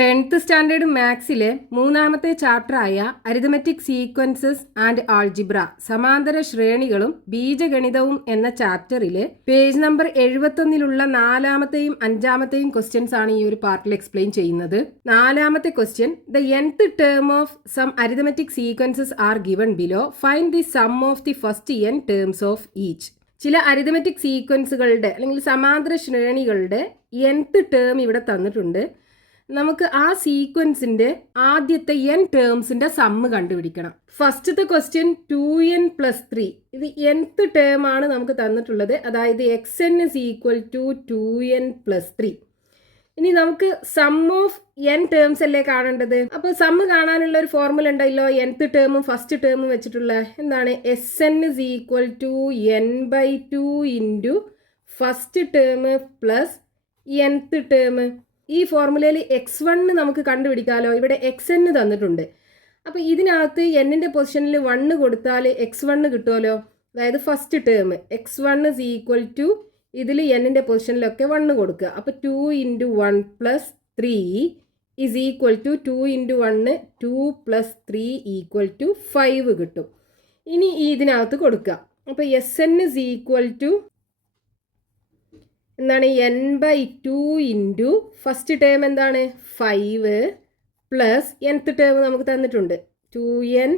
10th standard മാത്സിലെ മൂന്നാമത്തെ ചാപ്റ്ററായ arithmetic sequences and algebra സമാന്തര ശ്രേണികളും ബീജഗണിതവും എന്ന ചാപ്റ്ററിലെ പേജ് നമ്പർ 71-ലുള്ള നാലാമത്തെയും അഞ്ചാമത്തെയും ക്വസ്റ്റ്യൻസ് ആണ് ഈ ഒരു പാർട്ടിൽ എക്സ്പ്ലെയിൻ ചെയ്യുന്നത്. നാലാമത്തെ question, the nth term of some arithmetic sequences are given below, find the sum of the first n terms of each. ചില അരിതമെറ്റിക് സീക്വൻസുകളുടെ അല്ലെങ്കിൽ സമാന്തര ശ്രേണികളുടെ nth ടേം ഇവിടെ തന്നിട്ടുണ്ട്. നമുക്ക് ആ സീക്വൻസിന്റെ ആദ്യത്തെ n ടേംസിന്റെ സമ്മ് കണ്ടുപിടിക്കണം. ഫസ്റ്റത്തെ ക്വസ്റ്റ്യൻ 2n+3, ഇത് nth ടേം ആണ് നമുക്ക് തന്നിട്ടുള്ളത്. അതായത് xn is equal to 2n+3. ഇനി നമുക്ക് സം ഓഫ് n ടേംസ് അല്ലേ കാണേണ്ടത്. അപ്പോൾ സമ്മ് കാണാനുള്ള ഒരു ഫോർമുല ഉണ്ടല്ലോ, nth ടേമും ഫസ്റ്റ് ടേമും വെച്ചിട്ടുള്ള. എന്താണ്? Sn is equal to n/2 into first term plus nth term. ഈ ഫോർമുലയിൽ x1 നമുക്ക് കണ്ടുപിടിക്കാമല്ലോ. ഇവിടെ xn തന്നിട്ടുണ്ട്. അപ്പോൾ ഇതിനകത്ത് n-ന്റെ പൊസിഷനിൽ 1 കൊടുത്താൽ x1 കിട്ടുമല്ലോ. അതായത് first term x1 is equal to ഇതിൽ n-ന്റെ പൊസിഷനിലൊക്കെ 1 കൊടുക്കുക. അപ്പോൾ 2 × 1 + 3 is equal to 2 × 1 2 + 3 equal to 5 കിട്ടും. ഇനി ഇതിനകത്ത് കൊടുക്കുക. അപ്പോൾ Sn is equal to എന്താണ്? n/2 ഇൻറ്റു ഫസ്റ്റ് ടേം എന്താണ്? 5 പ്ലസ് nth ടേം നമുക്ക് തന്നിട്ടുണ്ട് 2n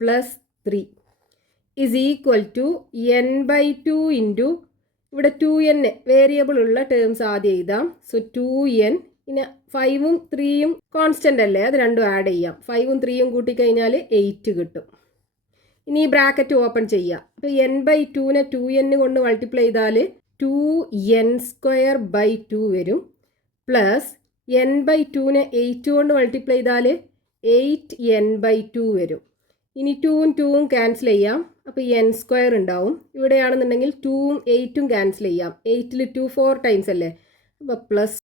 + 3 is equal to n/2 into ഇവിടെ 2n വേരിയബിൾ ഉള്ള ടേംസ് ആദ്യം എഴുതാം. സോ 2n, പിന്നെ 5ഉം 3യും കോൺസ്റ്റൻ്റ് അല്ലേ, അത് രണ്ടും ആഡ് ചെയ്യാം. 5ഉം 3യും കൂട്ടിക്കഴിഞ്ഞാൽ 8 കിട്ടും. ഇനി ഈ ബ്രാക്കറ്റ് ഓപ്പൺ ചെയ്യാം. അപ്പോൾ n/2നെ 2n കൊണ്ട് മൾട്ടിപ്ലൈ ചെയ്താൽ 2n² വരും. പ്ലസ് n/2നെ 8 കൊണ്ട് മൾട്ടിപ്ലൈ ചെയ്താൽ 8n/2 വരും. ഇനി 2ഉം 2ഉം ക്യാൻസൽ ചെയ്യാം. അപ്പോൾ n² ഉണ്ടാവും. ഇവിടെയാണെന്നുണ്ടെങ്കിൽ 2ഉം 8ഉം ക്യാൻസൽ ചെയ്യാം. 8ൽ 2 4 ടൈംസ് അല്ലേ, അപ്പോൾ പ്ലസ്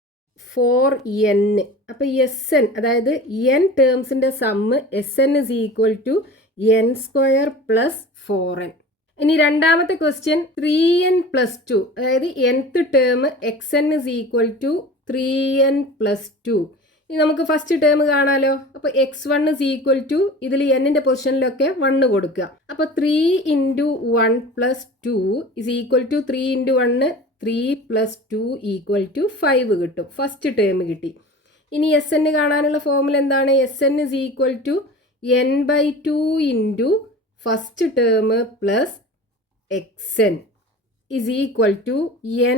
4n. അപ്പോൾ Sn, അതായത് n ടേംസിൻ്റെ sum Sn is equal to n² + 4n. ഇനി രണ്ടാമത്തെ ക്വസ്റ്റ്യൻ 3n+2, അതായത് nth term xn is equal to 3n+2. ഇനി നമുക്ക് ഫസ്റ്റ് ടേം കാണാലോ. അപ്പോൾ x1 is equal to ഇതിൽ n-ന്റെ പൊസിഷനിലൊക്കെ 1 കൊടുക്കുക. അപ്പോൾ 3 × 1 + 2 is equal to 3 × 1 3 + 2 equal to 5 കിട്ടും. ഫസ്റ്റ് ടേം കിട്ടി. ഇനി Sn കാണാനുള്ള ഫോർമുല എന്താണ്? Sn is equal to n/2 into first term plus xn is equal to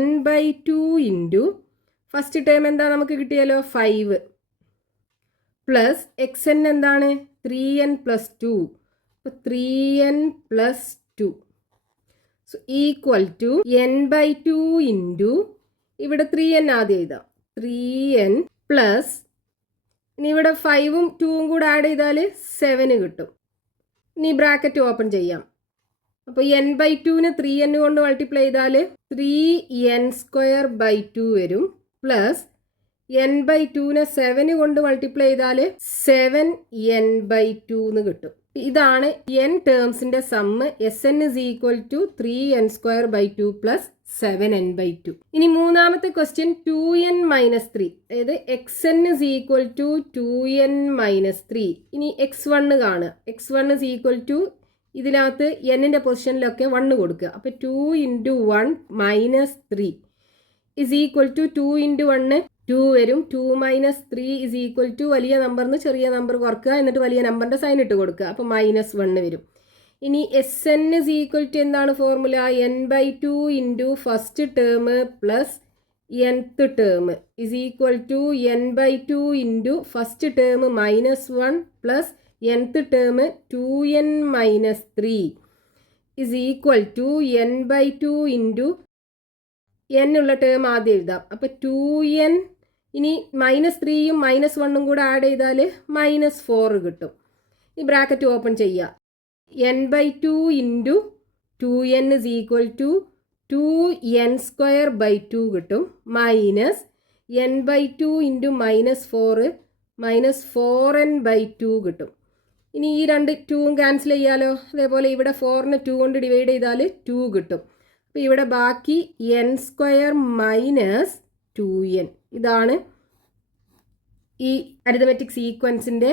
n/2 into first term എന്താ നമുക്ക് കിട്ടിയല്ലോ 5 പ്ലസ് xn എന്താണ്? 3n+2. അപ്പോൾ 3n+2 so equal to n/2 into ഇവിടെ 3n ആദ്യം എഴുതാം. 3n പ്ലസ് ഇനി ഇവിടെ 5ഉം 2ഉം കൂടെ ആഡ് ചെയ്താൽ 7 കിട്ടും. ഇനി ബ്രാക്കറ്റ് ഓപ്പൺ ചെയ്യാം. അപ്പോൾ n/2നെ 3n കൊണ്ട് മൾട്ടിപ്ലൈ ചെയ്താൽ 3n² വരും. പ്ലസ് n/2നെ 7 കൊണ്ട് മൾട്ടിപ്ലൈ ചെയ്താൽ 7n/2 എന്ന് കിട്ടും. ഇതാണ് n ടേംസിൻ്റെ sum. Sn is equal to 3n² plus 7n/2. ഇനി മൂന്നാമത്തെ ക്വസ്റ്റ്യൻ 2n-3, അതായത് xn is equal to 2n-3. ഇനി x1 കാണുക. x1 is equal to ഇതിനകത്ത് n-ന്റെ പൊസിഷനിലൊക്കെ 1 കൊടുക്കുക. അപ്പോൾ 2 × 1 - 3 is equal to 2 × 1 2 വരും. 2 - 3 is equal to വലിയ നമ്പറിന് ചെറിയ നമ്പർ കുറക്കുക, എന്നിട്ട് വലിയ നമ്പറിൻ്റെ സൈൻ ഇട്ട് കൊടുക്കുക. അപ്പോൾ -1 വരും. ഇനി Sn is equal to എന്താണ് formula? n/2 into first term plus nth term is equal to n/2 into first term -1 plus nth term 2n-3 is equal to n/2 into n ഉള്ള ടേം ആദ്യം എഴുതാം. അപ്പോൾ 2n, ഇനി -3യും -1ഉം കൂടെ add ചെയ്താൽ -4 കിട്ടും. ഈ ബ്രാക്കറ്റ് ഓപ്പൺ ചെയ്യുക. n/2 into 2n is equal to 2n² കിട്ടും. മൈനസ് n/2 ഇൻറ്റു -4 -4n/2 കിട്ടും. ഇനി ഈ രണ്ട് 2ഉം ക്യാൻസൽ ചെയ്യാലോ. അതേപോലെ ഇവിടെ 4നെ 2 കൊണ്ട് ഡിവൈഡ് ചെയ്താൽ 2 കിട്ടും. അപ്പോൾ ഇവിടെ ബാക്കി n² - 2n. ഇതാണ് ഈ അരിതമെറ്റിക് സീക്വൻസിന്റെ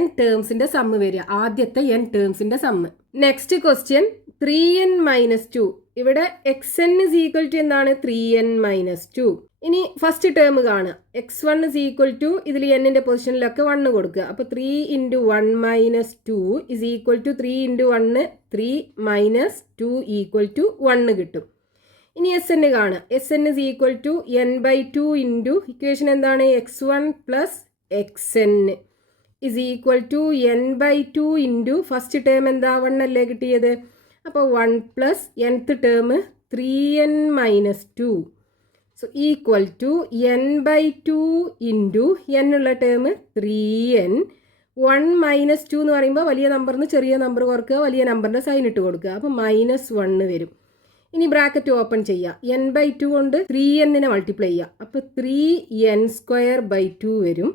n ടേംസിന്റെ സമ്മ് വരിക, ആദ്യത്തെ n ടേംസിന്റെ sum. Next question 3n minus 2. ഇവിടെ xn ഇസ് ഈക്വൽ ടു എന്താണ്? 3n minus 2. ഇനി ഫസ്റ്റ് ടേം കാണുക. x1 ഇസ് ഈക്വൽ ടു ഇതിൽ എന്നിന്റെ പൊസിഷനിലൊക്കെ 1 കൊടുക്കുക. അപ്പോൾ 3 into 1 minus 2 is equal to 3 into 1 3 minus 2 equal to 1 കിട്ടും. ഇനി എസ് എൻ കാണുക. S N is equal to n/2 into equation എന്താണ്? x1 plus X N is equal to n/2 into first term എന്താ? 1 അല്ലേ കിട്ടിയത്. അപ്പോൾ 1 plus nth term 3n minus 2 so equal to n/2 into n ഉള്ള term 3n. 1 minus 2 എന്ന് പറയുമ്പോൾ വലിയ നമ്പറിന് ചെറിയ നമ്പർ കുറക്കുക, വലിയ നമ്പറിൻ്റെ സൈൻ ഇട്ട് കൊടുക്കുക. അപ്പോൾ -1 വരും. ഇനി ബ്രാക്കറ്റ് ഓപ്പൺ ചെയ്യുക. n/2 കൊണ്ട് 3n മൾട്ടിപ്ലൈ ചെയ്യുക. അപ്പോൾ 3n² 2 വരും.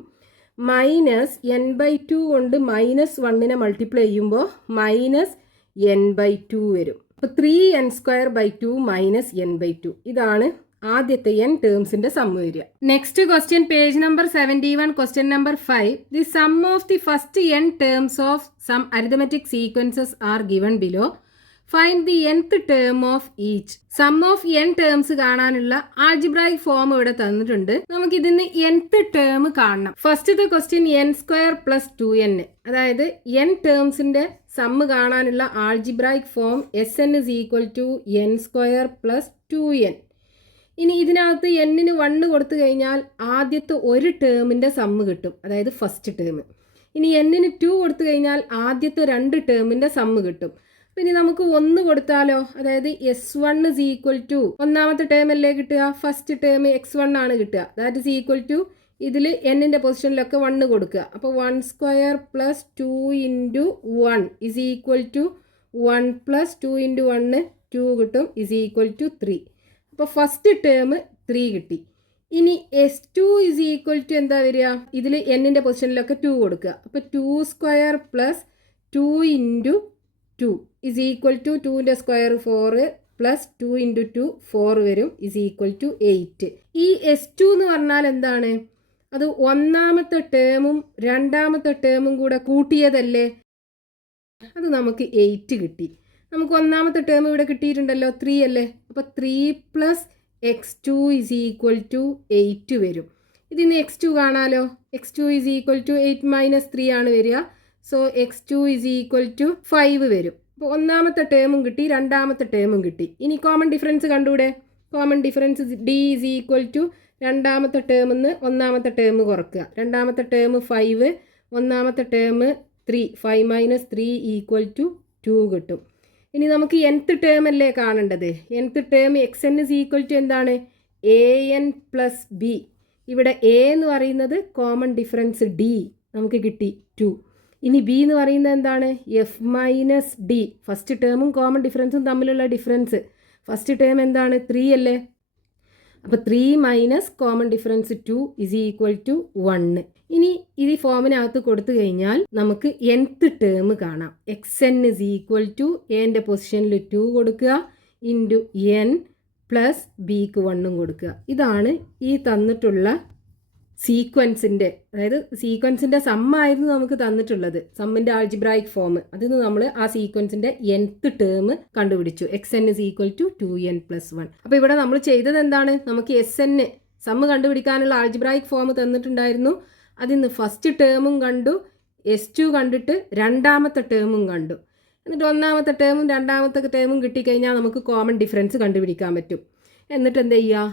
മൈനസ് n/2 കൊണ്ട് -1 മൾട്ടിപ്ലൈ ചെയ്യുമ്പോൾ -n/2 വരും. അപ്പോൾ 3n² 2 മൈനസ് n/2. ഇതാണ് ആദ്യത്തെ n ടേംസിന്റെ സമ്മ് വരിക. Next question page number 71, question number 5. The sum of the first n terms of some arithmetic sequences are given below. Find the nth term of each. Sum of n terms കാണാനുള്ള algebraic form ഇവിടെ തന്നിട്ടുണ്ട്. നമുക്ക് ഇതിന് nth term കാണണം. ഫസ്റ്റത്തെ question n² plus 2n, അതായത് n ടേംസിന്റെ sum കാണാനുള്ള algebraic form Sn is equal to n² plus 2n. ഇനി ഇതിനകത്ത് n-ന് 1 കൊടുത്തു കഴിഞ്ഞാൽ ആദ്യത്തെ ഒരു ടേമിന്റെ സമ്മ് കിട്ടും, അതായത് ഫസ്റ്റ് ടേം. ഇനി n-ന് 2 കൊടുത്തു കഴിഞ്ഞാൽ ആദ്യത്തെ 2 ടേമിന്റെ സമ്മ് കിട്ടും. ഇനി നമുക്ക് 1 കൊടുത്താലോ, അതായത് s1 ഇസ് ഈക്വൽ ടു ഒന്നാമത്തെ ടേം അല്ലേ കിട്ടുക, ഫസ്റ്റ് ടേം x1 ആണ് കിട്ടുക. ദാറ്റ് ഇസ് ഈക്വൽ ടു ഇതിൽ n-ന്റെ പൊസിഷനിലൊക്കെ 1 കൊടുക്കുക. അപ്പോൾ 1² plus 2 into 1 is equal to 1 plus 2 into 1 2 കിട്ടും, ഇസ് ഈക്വൽ ടു 3. അപ്പോൾ ഫസ്റ്റ് ടേം 3 കിട്ടി. ഇനി s2 ഇസ് ഈക്വൽ ടു എന്താ വരിക? ഇതിൽ n-ന്റെ പൊസിഷനിലൊക്കെ 2 കൊടുക്കുക. അപ്പോൾ 2² plus 2 into 2 is equal to 2ന്റെ സ്ക്വയർ 4 പ്ലസ് 2 ഇൻറ്റു 2 4 വരും, ഇസ് ഈക്വൽ ടു 8. ഈ s2 എന്ന് പറഞ്ഞാൽ എന്താണ്? അത് ഒന്നാമത്തെ ടേമും രണ്ടാമത്തെ ടേമും കൂടെ കൂട്ടിയതല്ലേ, അത് നമുക്ക് 8 കിട്ടി. നമുക്ക് ഒന്നാമത്തെ ടേം ഇവിടെ കിട്ടിയിട്ടുണ്ടല്ലോ, 3 അല്ലേ. അപ്പോൾ 3 plus x2 is equal to 8 വരും. ഇതിന് x2 കാണാലോ. x2 is equal to 8 minus 3 ആണ് വരിക. So x2 is equal to 5 വരും. അപ്പോൾ ഒന്നാമത്തെ ടേമും കിട്ടി, രണ്ടാമത്തെ ടേമും കിട്ടി. ഇനി കോമൺ ഡിഫറൻസ് കണ്ടൂടെ? Common difference d is equal to രണ്ടാമത്തെ ടേമിൽ നിന്ന് ഒന്നാമത്തെ ടേം കുറക്കുക. രണ്ടാമത്തെ ടേം 5, ഒന്നാമത്തെ ടേം 3. 5 മൈനസ് 3 ഈക്വൽ ടു 2 കിട്ടും. ഇനി നമുക്ക് nth ടേം അല്ലേ കാണേണ്ടത്. nth term xn is equal to എന്താണ്? an plus b. ഇവിടെ a എന്ന് പറയുന്നത് കോമൺ ഡിഫറൻസ് d നമുക്ക് കിട്ടി 2. ഇനി b എന്ന് പറയുന്നത് എന്താണ്? f minus d. ഫസ്റ്റ് ടേമും കോമൺ ഡിഫറൻസും തമ്മിലുള്ള ഡിഫറൻസ്. ഫസ്റ്റ് ടേം എന്താണ്? 3 അല്ലേ. അപ്പോൾ 3 minus common difference 2 is equal to 1. ഇനി ഇത് ഫോമിനകത്ത് കൊടുത്തു കഴിഞ്ഞാൽ നമുക്ക് nth ടേം കാണാം. xn ഇസ് ഈക്വൽ ടു എൻ്റെ പൊസിഷനിൽ 2 കൊടുക്കുക ഇൻറ്റു n പ്ലസ് ബിക്ക് 1 കൊടുക്കുക. ഇതാണ് ഈ തന്നിട്ടുള്ള സീക്വൻസിൻ്റെ, അതായത് സീക്വൻസിൻ്റെ സമ്മായിരുന്നു നമുക്ക് തന്നിട്ടുള്ളത്, സമ്മിൻ്റെ ആൾജിബ്രായിക് ഫോം. അതിന് നമ്മൾ ആ സീക്വൻസിൻ്റെ nth ടേം കണ്ടുപിടിച്ചു. xn is equal to 2n plus 1. അപ്പോൾ ഇവിടെ നമ്മൾ ചെയ്തത് എന്താണ്? നമുക്ക് sn സമ്മ് കണ്ടുപിടിക്കാനുള്ള ആൾജിബ്രായിക് ഫോം തന്നിട്ടുണ്ടായിരുന്നു. അതിന്ന് ഫസ്റ്റ് ടേമും കണ്ടു, s2 കണ്ടിട്ട് രണ്ടാമത്തെ ടേമും കണ്ടു. എന്നിട്ട് ഒന്നാമത്തെ ടേമും രണ്ടാമത്തെ ടേമും കിട്ടിക്കഴിഞ്ഞാൽ നമുക്ക് കോമൺ ഡിഫറൻസ് കണ്ടുപിടിക്കാൻ പറ്റും. എന്നിട്ട് എന്ത് ചെയ്യുക?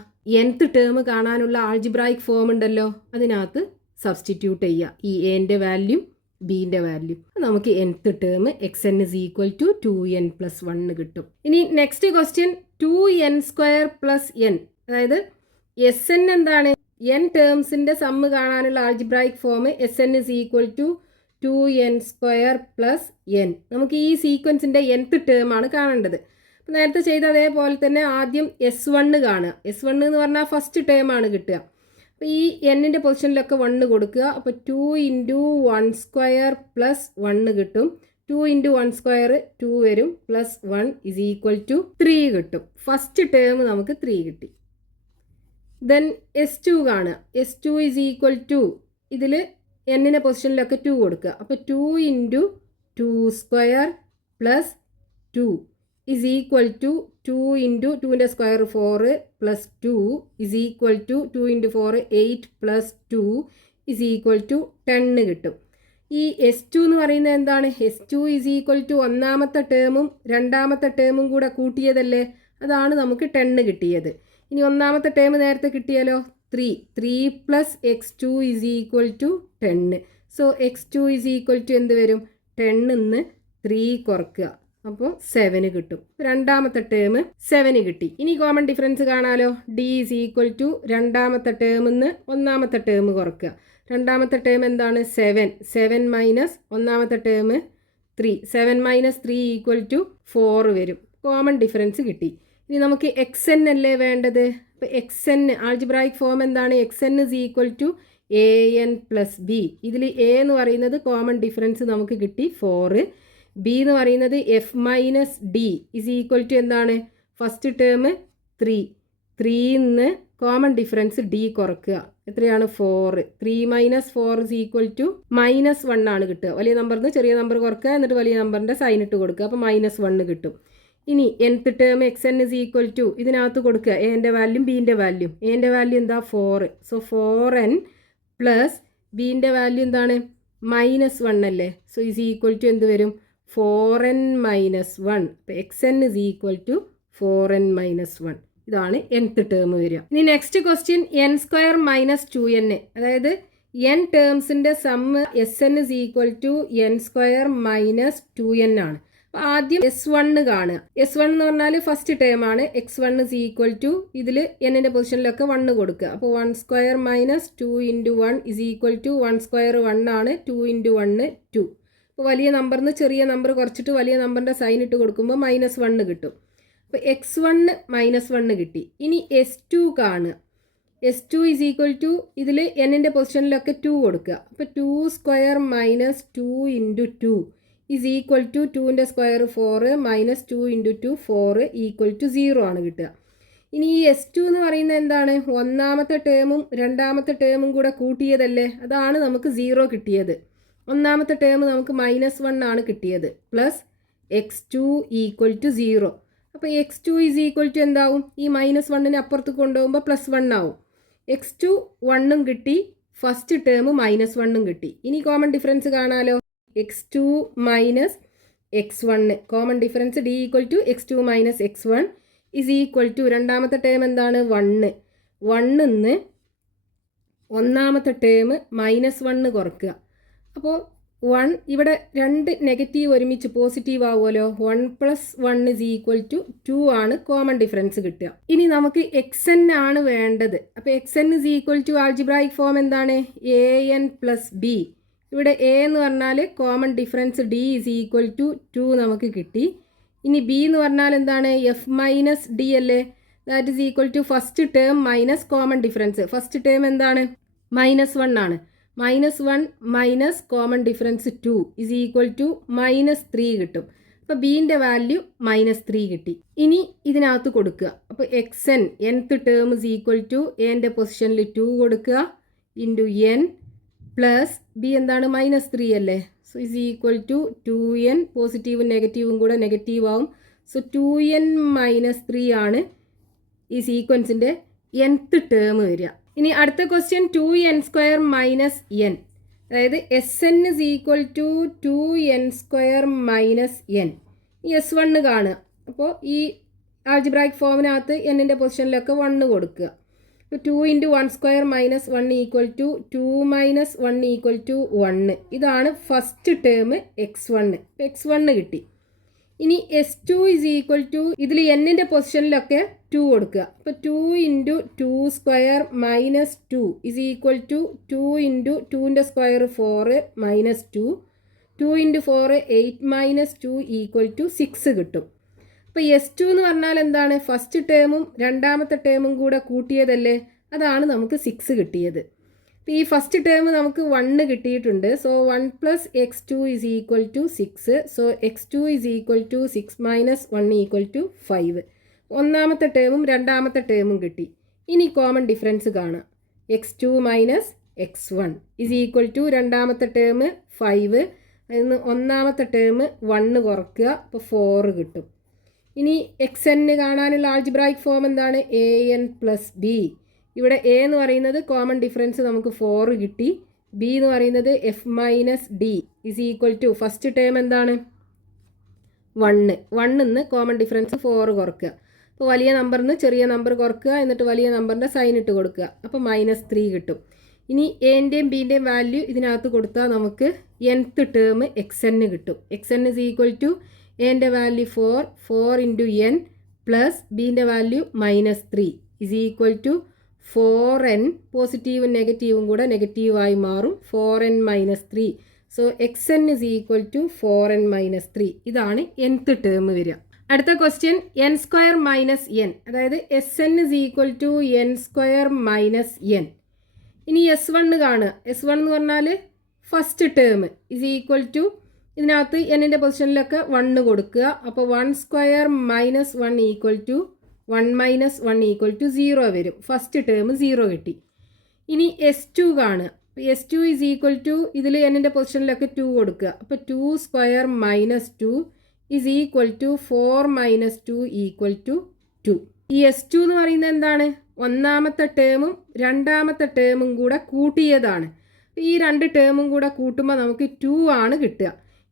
nth ടേം കാണാനുള്ള ആൾജിബ്രായിക് ഫോം ഉണ്ടല്ലോ, അതിനകത്ത് സബ്സ്റ്റിറ്റ്യൂട്ട് ചെയ്യുക. ഈ എൻ്റെ വാല്യൂ ബിൻ്റെ വാല്യൂ. നമുക്ക് nth term xn is equal to 2n plus 1 കിട്ടും. ഇനി next question 2n² plus n, അതായത് Sn എന്താണ്? n ടേംസിൻ്റെ സമ്മ് കാണാനുള്ള algebraic form Sn is equal to 2n² plus n. നമുക്ക് ഈ സീക്വൻസിൻ്റെ nth ടേം ആണ് കാണേണ്ടത്. അപ്പോൾ നേരത്തെ ചെയ്ത അതേപോലെ തന്നെ ആദ്യം s1 കാണുക. s1 എന്ന് പറഞ്ഞാൽ ഫസ്റ്റ് ടേം ആണ് കിട്ടുക. അപ്പോൾ ഈ n-ൻ്റെ പൊസിഷനിലൊക്കെ 1 കൊടുക്കുക. അപ്പോൾ 2 ഇൻറ്റു 1² പ്ലസ് 1 കിട്ടും. 2 ഇൻറ്റു 1² 2 വരും, പ്ലസ് 1 ഇസ് ഈക്വൽ ടു 3 കിട്ടും. ഫസ്റ്റ് ടേം നമുക്ക് 3 കിട്ടി. ദെൻ s2 കാണുക. s2 ഇസ് ഈക്വൽ ടു ഇതിൽ എന്നിൻ്റെ പൊസിഷനിലൊക്കെ 2 കൊടുക്കുക. അപ്പോൾ 2 into 2 square plus 2 is equal to 2 into 2ൻ്റെ square 4 plus 2 is equal to 2 into 4 8 plus 2 is equal to 10 കിട്ടും. ഈ S2 എന്ന് പറയുന്നത് എന്താണ്? S2 is equal to ഒന്നാമത്തെ ടേമും രണ്ടാമത്തെ ടേമും കൂടെ കൂട്ടിയതല്ലേ, അതാണ് നമുക്ക് 10 കിട്ടിയത്. ഇനി ഒന്നാമത്തെ ടേം നേരത്തെ കിട്ടിയാലോ 3 plus x2 is equal to 10. So x2 is equal to എന്ത് വരും? 10 നിന്ന് 3 കുറക്കുക, അപ്പോൾ 7 കിട്ടും. രണ്ടാമത്തെ ടേം 7 കിട്ടി. ഇനി കോമൺ ഡിഫറൻസ് കാണാലോ. d is equal to രണ്ടാമത്തെ ടേമിൽ നിന്ന് ഒന്നാമത്തെ ടേം കുറക്കുക. രണ്ടാമത്തെ ടേം എന്താണ്? 7 മൈനസ് ഒന്നാമത്തെ ടേം 3. 7 മൈനസ് 3 ഈക്വൽ ടു 4 വരും. കോമൺ ഡിഫറൻസ് കിട്ടി. ഇനി നമുക്ക് എക്സ് എൻ അല്ലേ വേണ്ടത്. അപ്പോൾ എക്സ് എൻ ആൾജിബ്രായിക് ഫോം എന്താണ്? X N is equal to A N plus B. ഇതിൽ എ എന്ന് പറയുന്നത് കോമൺ ഡിഫറൻസ് നമുക്ക് കിട്ടി 4. ബി എന്ന് പറയുന്നത് F minus D is equal to എന്താണ്? ഫസ്റ്റ് ടേം 3 നിന്ന് കോമൺ ഡിഫറൻസ് ഡി കുറക്കുക. എത്രയാണ്? 4. 3 മൈനസ് 4 ഇസ് ഈക്വൽ ടു -1 ആണ് കിട്ടുക. വലിയ നമ്പറിൽ നിന്ന് ചെറിയ നമ്പർ കുറക്കുക, എന്നിട്ട് വലിയ നമ്പറിൻ്റെ സൈൻ ഇട്ട് കൊടുക്കുക. അപ്പോൾ -1 കിട്ടും. ഇനി nth term X N is equal to ഇതിനകത്ത് കൊടുക്കുക എൻ്റെ വാല്യൂം ബീൻ്റെ വാല്യൂം. എൻ്റെ വാല്യൂ എന്താ? 4. സോ 4n പ്ലസ് ബീൻ്റെ വാല്യൂ എന്താണ്? -1 അല്ലേ. സോ ഇസ് ഈക്വൽ ടു എന്ത് വരും? 4n minus 1. അപ്പോൾ X N is equal to 4n minus 1. ഇതാണ് nth ടേം വരിക. ഇനി next question n square minus 2n. അതായത് n ടേംസിൻ്റെ sum s N is equal to n square minus 2n ആണ്. അപ്പോൾ ആദ്യം S1 കാണുക. S1 എന്ന് പറഞ്ഞാൽ ഫസ്റ്റ് ടേം ആണ്. x1 ഇസ് ഈക്വൽ ടു ഇതിൽ എന്നിൻ്റെ പൊസിഷനിലൊക്കെ 1 കൊടുക്കുക. അപ്പോൾ 1 square minus 2 into 1 is equal to 1 square 1 ആണ്. 2 ഇൻറ്റു 1 2. അപ്പോൾ വലിയ നമ്പറിൽ നിന്ന് ചെറിയ നമ്പർ കുറച്ചിട്ട് വലിയ നമ്പറിൻ്റെ സൈൻ ഇട്ട് കൊടുക്കുമ്പോൾ -1 കിട്ടും. അപ്പോൾ x1 -1 കിട്ടി. ഇനി S2 കാണുക. S2 ഇസ് ഈക്വൽ ടു ഇതിൽ എന്നിൻ്റെ പൊസിഷനിലൊക്കെ 2 കൊടുക്കുക. അപ്പോൾ 2 square minus 2 into 2 is equal to 2ൻ്റെ square 4 minus 2 into 2 4 equal to 0 ആണ് കിട്ടുക. ഇനി ഈ S2 എന്ന് പറയുന്നത് എന്താണ്? ഒന്നാമത്തെ ടേമും രണ്ടാമത്തെ ടേമും കൂടെ കൂട്ടിയതല്ലേ, അതാണ് നമുക്ക് 0 കിട്ടിയത്. ഒന്നാമത്തെ ടേം നമുക്ക് -1 ആണ് കിട്ടിയത്. Plus x2 equal to 0. അപ്പോൾ x2 ഈസ് ഈക്വൽ ടു എന്താവും? ഈ -1നെ അപ്പുറത്ത് കൊണ്ടുപോകുമ്പോൾ +1 ആവും. x2 1ഉം കിട്ടി, ഫസ്റ്റ് ടേം -1ഉം കിട്ടി. ഇനി കോമൺ ഡിഫറൻസ് കാണാലോ. x2 minus x1 common difference d equal to x2 minus x1 is equal to രണ്ടാമത്തെ ടേം എന്താണ്? 1 നിന്ന് ഒന്നാമത്തെ ടേം -1 കുറക്കുക. അപ്പോൾ 1 ഇവിടെ 2 നെഗറ്റീവ് ഒരുമിച്ച് പോസിറ്റീവ് ആവുമല്ലോ. 1 പ്ലസ് 1 ഇസ് ഈക്വൽ ടു 2 ആണ് കോമൺ ഡിഫറൻസ് കിട്ടുക. ഇനി നമുക്ക് എക്സ് എൻ ആണ് വേണ്ടത്. അപ്പോൾ X N is equal to algebraic form എന്താണ്? A N plus b. ഇവിടെ എ എന്ന് പറഞ്ഞാൽ common difference d is equal to 2 നമുക്ക് കിട്ടി. ഇനി ബി എന്ന് പറഞ്ഞാൽ എന്താണ്? എഫ് മൈനസ് ഡി അല്ലേ. That is equal to first term minus common difference. First term എന്താണ്? -1 ആണ്. -1 minus common difference 2 is equal to -3 കിട്ടും. അപ്പോൾ ബീൻ്റെ വാല്യൂ -3 കിട്ടി. ഇനി ഇതിനകത്ത് കൊടുക്കുക. അപ്പോൾ X N nth term is equal to എൻ്റെ പൊസിഷനിൽ 2 കൊടുക്കുക ഇൻറ്റു n പ്ലസ് ബി എന്താണ്? -3 അല്ലേ. So is equal to 2n. പോസിറ്റീവും നെഗറ്റീവും കൂടെ നെഗറ്റീവ് ആവും. സോ 2n -3 ആണ് ഈ സീക്വൻസിൻ്റെ nth ടേം വരിക. ഇനി അടുത്ത question 2n square minus n. അതായത് S N is equal to 2n square minus n. ഈ S1 കാണുക. അപ്പോൾ ഈ ആൾജിബ്രായിക് ഫോമിനകത്ത് എന്നിൻ്റെ പൊസിഷനിലൊക്കെ 1 കൊടുക്കുക. അപ്പോൾ 2 into 1 square minus 1 equal to 2 minus 1 equal to 1. ഇതാണ് ഫസ്റ്റ് ടേം x1. x1 കിട്ടി. ഇനി S2 ഇസ് ഈക്വൽ ടു ഇതിൽ എന്നിൻ്റെ പൊസിഷനിലൊക്കെ 2 കൊടുക്കുക. അപ്പോൾ 2 into 2 square minus 2 is equal to 2 into 2ൻ്റെ square 4 minus 2. 2 into 4 8 minus 2 equal to 6 കിട്ടും. അപ്പോൾ S2 എന്ന് പറഞ്ഞാൽ എന്താണ്? ഫസ്റ്റ് ടേമും രണ്ടാമത്തെ ടേമും കൂടെ കൂട്ടിയതല്ലേ, അതാണ് നമുക്ക് 6 കിട്ടിയത്. അപ്പോൾ ഈ ഫസ്റ്റ് ടേം നമുക്ക് 1 കിട്ടിയിട്ടുണ്ട്. So 1 plus x2 is equal to 6. So x2 is equal to 6 minus 1 equal to 5. ഒന്നാമത്തെ ടേമും രണ്ടാമത്തെ ടേമും കിട്ടി. ഇനി കോമൺ ഡിഫറൻസ് കാണാം. x2 minus x1 is equal to രണ്ടാമത്തെ ടേം 5, അതിൽ നിന്ന് ഒന്നാമത്തെ ടേം 1 കുറയ്ക്കുക, അപ്പോൾ 4 കിട്ടും. ഇനി xn കാണാനുള്ള ആൾജിബ്രായിക് ഫോം എന്താണ്? an plus b. ഇവിടെ a എന്ന് പറയുന്നത് കോമൺ ഡിഫറൻസ് നമുക്ക് 4 കിട്ടി. b എന്ന് പറയുന്നത് f minus D is equal to first term എന്താണ്? 1 നിന്ന് കോമൺ ഡിഫറൻസ് 4 കുറയ്ക്കുക. അപ്പോൾ വലിയ നമ്പറിൽ നിന്ന് ചെറിയ നമ്പർ കുറയ്ക്കുക, എന്നിട്ട് വലിയ നമ്പറിൻ്റെ സൈൻ ഇട്ട് കൊടുക്കുക. അപ്പോൾ -3 കിട്ടും. ഇനി എൻ്റെയും ബിൻ്റെയും വാല്യൂ ഇതിനകത്ത് കൊടുത്താൽ നമുക്ക് nth ടേം xn കിട്ടും. xn ഇസ് ഈക്വൽ ടു എൻ്റെ വാല്യൂ 4 ഇൻറ്റു n പ്ലസ് ബീൻ്റെ value -3 is equal to 4n. പോസിറ്റീവും നെഗറ്റീവും കൂടെ നെഗറ്റീവായി മാറും. 4n - 3. So xn is equal to 4n - 3. ഇതാണ് nth ടേം വരിക. അടുത്ത ക്വസ്റ്റ്യൻ n² - n, അതായത് Sn is equal to n² - n. ഇനി S1 കാണുക. S1 എന്ന് പറഞ്ഞാൽ first term is equal to ഇതിനകത്ത് എന്നിൻ്റെ പൊസിഷനിലൊക്കെ 1 കൊടുക്കുക. അപ്പോൾ 1² - 1 ഈക്വൽ ടു 1 - 1 ഈക്വൽ ടു 0 വരും. ഫസ്റ്റ് ടേം 0 കിട്ടി. ഇനി S2 കാണുക. S2 ഇസ് ഈക്വൽ ടു ഇതിൽ എന്നിൻ്റെ പൊസിഷനിലൊക്കെ 2 കൊടുക്കുക. അപ്പോൾ 2² - 2 is equal to 4 - 2 equal to 2. ഈ S2 എന്ന് പറയുന്നത് എന്താണ്? ഒന്നാമത്തെ ടേമും രണ്ടാമത്തെ ടേമും കൂടെ കൂട്ടിയതാണ്. ഈ രണ്ട് ടേമും കൂടെ കൂട്ടുമ്പോൾ നമുക്ക് 2 ആണ് കിട്ടുക.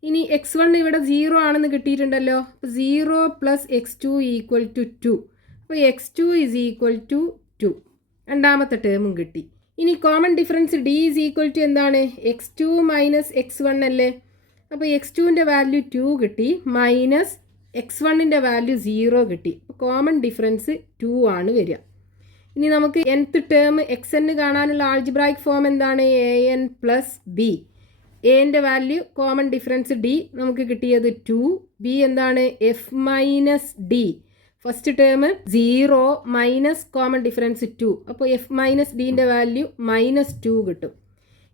ഇനി x1 ഇവിടെ 0 ആണെന്ന് കിട്ടിയിട്ടുണ്ടല്ലോ. അപ്പോൾ 0 പ്ലസ് x2 ഈക്വൽ ടു 2. അപ്പോൾ x2 ഇസ് ഈക്വൽ ടു 2. രണ്ടാമത്തെ ടേമും കിട്ടി. ഇനി common difference d is equal to എന്താണ്? x2 മൈനസ് x1 അല്ലേ. അപ്പോൾ x2ൻ്റെ വാല്യൂ 2 കിട്ടി, മൈനസ് x1ൻ്റെ വാല്യൂ 0 കിട്ടി. അപ്പോൾ കോമൺ ഡിഫറൻസ് 2 ആണ് വരിക. ഇനി നമുക്ക് nth ടേം xn കാണാനുള്ള ആൾജിബ്രായിക് ഫോം എന്താണ്? an plus B. എൻ്റെ വാല്യൂ കോമൺ ഡിഫറൻസ് d, നമുക്ക് കിട്ടിയത് 2. b എന്താണ്? f minus D. First term 0 minus common difference 2. അപ്പോൾ f മൈനസ് ഡിൻ്റെ വാല്യൂ -2 കിട്ടും.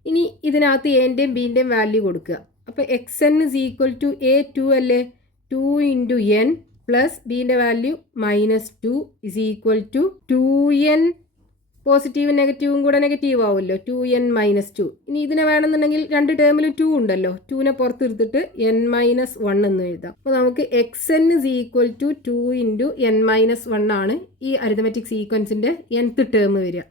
ഇനി ഇതിനകത്ത് എൻ്റെയും ബീൻ്റെയും വാല്യൂ കൊടുക്കുക. അപ്പോൾ xn is equal to a2 അല്ലേ. 2 ഇൻറ്റു n പ്ലസ് ബീൻ്റെ value -2 is equal to 2n. പോസിറ്റീവും നെഗറ്റീവും കൂടെ നെഗറ്റീവ് ആവുമല്ലോ. 2n - 2. ഇനി ഇതിനെ വേണമെന്നുണ്ടെങ്കിൽ രണ്ട് ടേമിൽ 2 ഉണ്ടല്ലോ. 2നെ പുറത്തെടുത്തിട്ട് n - 1 എന്ന് എഴുതാം. അപ്പോൾ നമുക്ക് xn is equal to 2 into n - 1 ആണ് ഈ അരിത്തമെറ്റിക് സീക്വൻസിൻ്റെ nth ടേം വരിക.